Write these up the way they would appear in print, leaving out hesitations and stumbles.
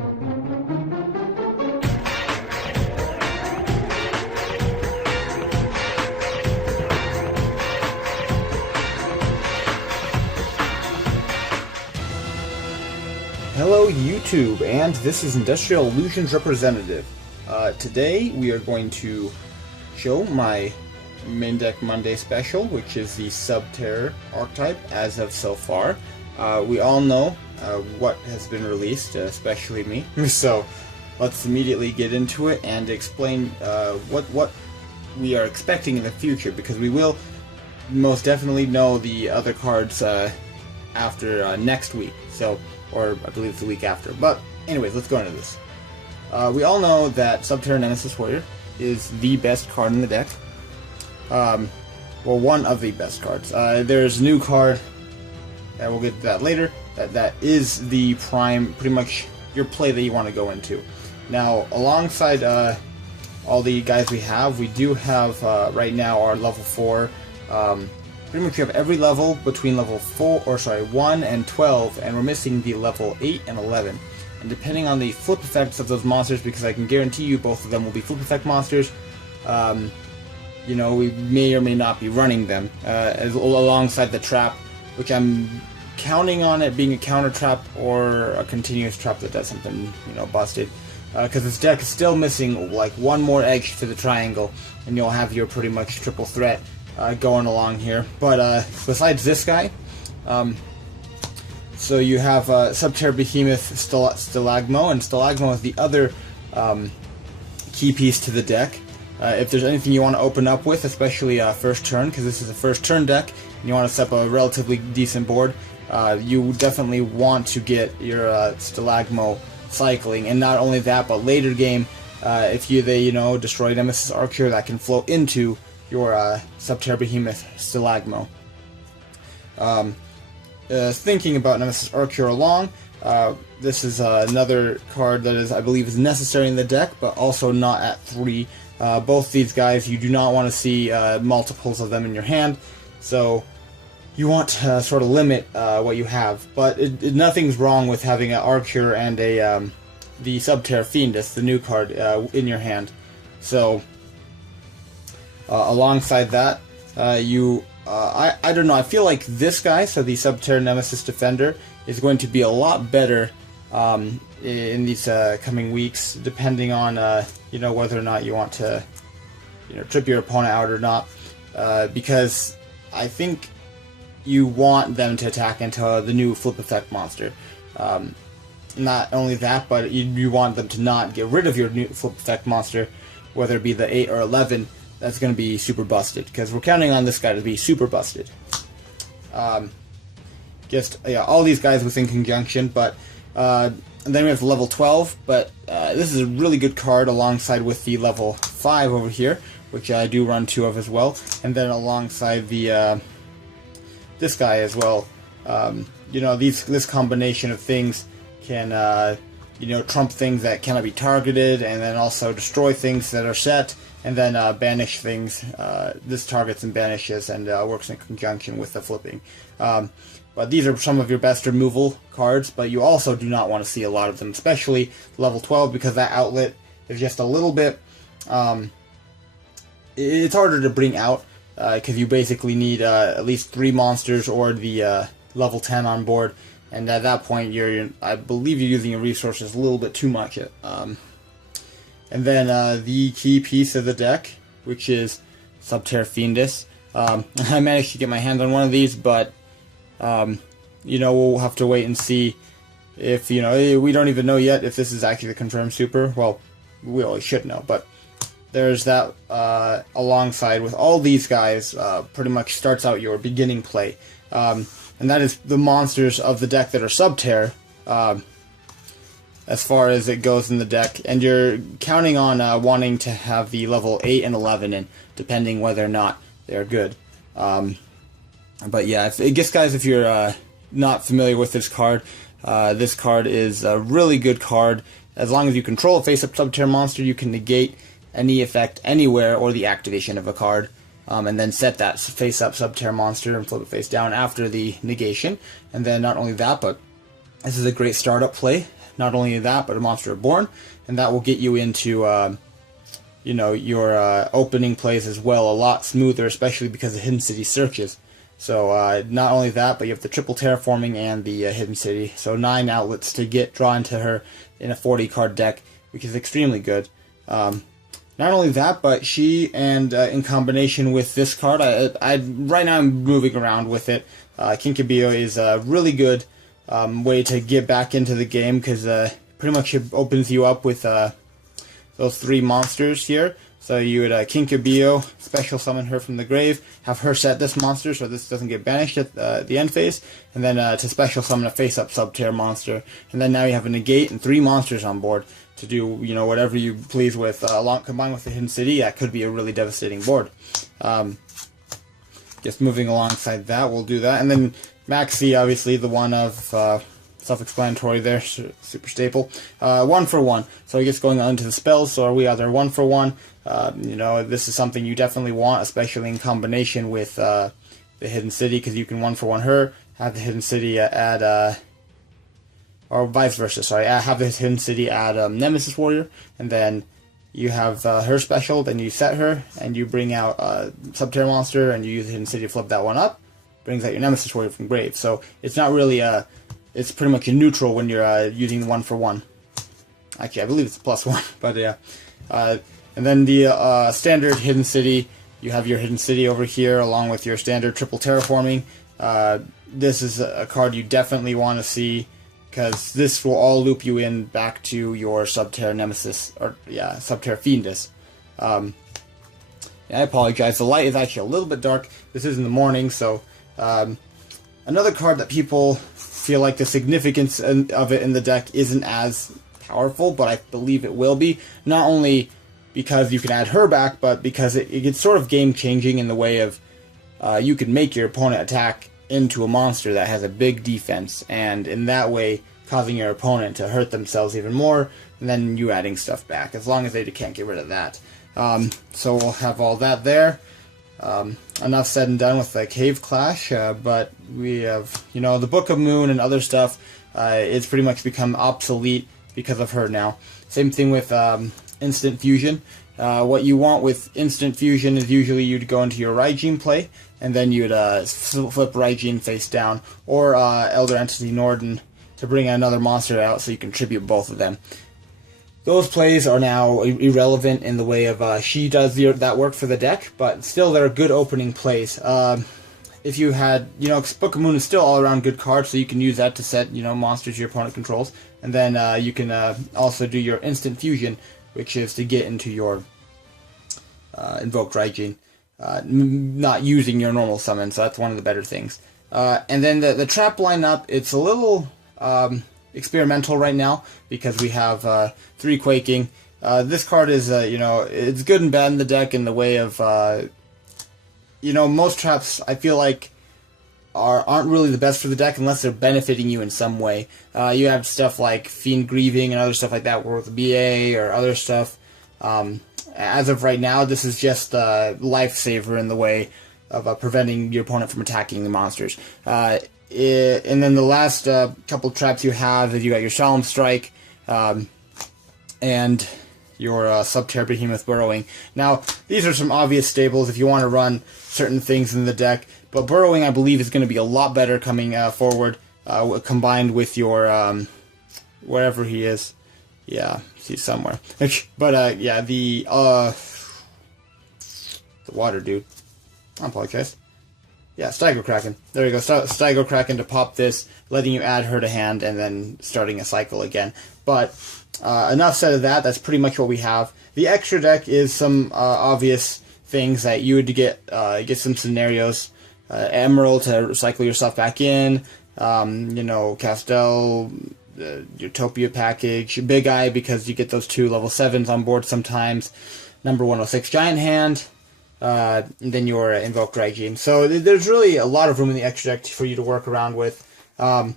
Hello YouTube, and this is Industrial Illusions Representative. Today we are going to show my main deck Monday special, which is the Subterror archetype as of so far. We all know what has been released, especially me, so let's immediately get into it and explain what we are expecting in the future, because we will most definitely know the other cards after next week, or I believe it's the week after. But anyways, let's go into this. We all know that Subterror Nemesis Warrior is the best card in the deck. Well, one of the best cards. There's a new card, and we'll get to that later, that is the prime, pretty much your play that you want to go into. Now, alongside all the guys we do have right now our level 4. Pretty much you have every level between level 1 and 12, and we're missing the level 8 and 11. And depending on the flip effects of those monsters, because I can guarantee you both of them will be flip effect monsters, you know, we may or may not be running them alongside the trap, which I'm counting on it being a counter trap or a continuous trap that does something, you know, busted. Because this deck is still missing like one more edge to the triangle, and you'll have your pretty much triple threat going along here. But besides this guy, so you have Subterror Behemoth Stalagmo, and Stalagmo is the other key piece to the deck. If there's anything you want to open up with, especially first turn, because this is a first turn deck, and you want to set up a relatively decent board, you definitely want to get your Stalagmo cycling. And not only that, but later game, if you know, destroy Nemesis Archer, that can flow into your Subterror Behemoth Stalagmo. Thinking about Nemesis Archer along, this is another card that is, I believe, is necessary in the deck, but also not at 3. Both these guys, you do not want to see multiples of them in your hand, so you want to sort of limit what you have. But nothing's wrong with having an Archer and the Subterror Fiendus, the new card, in your hand. So alongside that, I don't know, I feel like this guy, so the Subterror Nemesis Defender, is going to be a lot better in these coming weeks, depending on you know, whether or not you want to, you know, trip your opponent out or not, because I think you want them to attack into the new flip effect monster. Not only that, but you want them to not get rid of your new flip effect monster, whether it be the 8 or 11. That's going to be super busted, because we're counting on this guy to be super busted. Just, yeah, all these guys within conjunction, but and then we have level 12, but this is a really good card alongside with the level 5 over here, which I do run 2 of as well, and then alongside the this guy as well. You know, this combination of things can you know, trump things that cannot be targeted, and then also destroy things that are set, and then banish things. This targets and banishes, and works in conjunction with the flipping. But these are some of your best removal cards, but you also do not want to see a lot of them, especially level 12, because that outlet is just a little bit... it's harder to bring out, because you basically need at least 3 monsters or the level 10 on board, and at that point, I believe you're using your resources a little bit too much. And then the key piece of the deck, which is Subterror Fiendus. I managed to get my hands on one of these, but you know, we'll have to wait and see if, you know, we don't even know yet if this is actually the confirmed super. Well, we always should know, but there's that alongside with all these guys, pretty much starts out your beginning play. And that is the monsters of the deck that are Subterror, as far as it goes in the deck. And you're counting on wanting to have the level 8 and 11 in, depending whether or not they're good. But yeah, I guess, guys, if you're not familiar with this card is a really good card. As long as you control a face-up Subterror monster, you can negate any effect anywhere or the activation of a card. And then set that face-up Subterror monster and flip it face down after the negation. And then not only that, but this is a great startup play. Not only that, but a Monster Reborn, and that will get you into you know, your opening plays as well a lot smoother, especially because of Hidden City searches. So not only that, but you have the triple terraforming and the Hidden City. So 9 outlets to get drawn to her in a 40 card deck, which is extremely good. Not only that, but she and in combination with this card, right now I'm moving around with it. Kinkabio is a really good way to get back into the game, because pretty much it opens you up with those 3 monsters here. So you would Kinkabio, special summon her from the grave, have her set this monster so this doesn't get banished at the end phase, and then to special summon a face-up Subterror monster, and then now you have a negate and 3 monsters on board to do, you know, whatever you please with. Combined with the Hidden City, that could be a really devastating board. Just moving alongside that, we'll do that, and then Maxi, obviously the one of self-explanatory there, super staple. 1 for 1. So I guess going on to the spells, so are we either 1 for 1? You know, this is something you definitely want, especially in combination with the Hidden City, because you can 1 for 1 her, have the Hidden City add, or vice versa, sorry, have the Hidden City add Nemesis Warrior, and then you have her special, then you set her, and you bring out Subterror monster, and you use the Hidden City to flip that one up, brings out your Nemesis Warrior from grave. So it's not really it's pretty much a neutral when you're using the 1 for 1. Actually, I believe it's a +1, but yeah. And then the standard Hidden City, you have your Hidden City over here along with your standard triple terraforming. This is a card you definitely want to see, because this will all loop you in back to your Subterror Nemesis, or yeah, Subterror Fiendess. I apologize, the light is actually a little bit dark. This is in the morning, so another card that people feel like the significance of it in the deck isn't as powerful, but I believe it will be. Not only because you can add her back, but because it gets sort of game-changing in the way of you can make your opponent attack into a monster that has a big defense, and in that way causing your opponent to hurt themselves even more, and then you adding stuff back, as long as they can't get rid of that. So we'll have all that there. Enough said and done with the Cave Clash, but we have, you know, the Book of Moon and other stuff. It's pretty much become obsolete because of her now. Same thing with Instant Fusion. What you want with Instant Fusion is usually you'd go into your Raijin play, and then you'd flip Raijin face down, or Elder Entity Norden to bring another monster out so you can tribute both of them. Those plays are now irrelevant in the way of she does that work for the deck, but still they're good opening plays. If you had, you know, Book of Moon is still all around good card, so you can use that to set, you know, monsters your opponent controls, and then you can also do your Instant Fusion, which is to get into your Invoked Raijin, not using your normal summon, so that's one of the better things. And then the trap lineup, it's a little experimental right now, because we have 3 Quaking. This card is, you know, it's good and bad in the deck in the way of, you know, most traps I feel like aren't really the best for the deck unless they're benefiting you in some way. You have stuff like Fiend Grieving and other stuff like that with BA or other stuff. As of right now, this is just a lifesaver in the way of preventing your opponent from attacking the monsters. And then the last couple traps you have is you got your Solemn Strike and your Subterror Behemoth Burrowing. Now, these are some obvious staples if you want to run certain things in the deck, but Burrowing, I believe, is going to be a lot better coming forward, combined with your, wherever he is. Yeah, he's somewhere. But, yeah, the water dude. I apologize. Yeah, Stygor Kraken. There you go, Stygor Kraken to pop this, letting you add her to hand, and then starting a cycle again. But enough said of that, that's pretty much what we have. The extra deck is some obvious things that you would get some scenarios. Emerald to cycle yourself back in, you know, Castel, Utopia package, Big Eye because you get those 2 level 7s on board sometimes, number 106 Giant Hand, and then your Invoked Raijin. So there's really a lot of room in the extra deck for you to work around with. And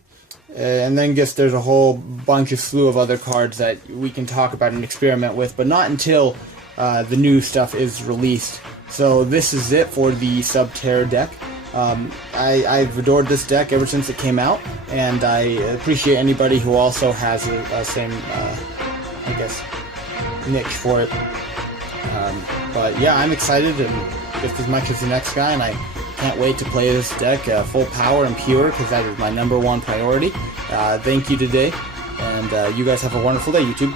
then there's a whole bunch of slew of other cards that we can talk about and experiment with, but not until the new stuff is released. So this is it for the Subterror deck. I've adored this deck ever since it came out, and I appreciate anybody who also has a same, I guess, niche for it. But yeah, I'm excited and just as much as the next guy, and I can't wait to play this deck full power and pure, because that is my #1 priority. Thank you today, and you guys have a wonderful day, YouTube.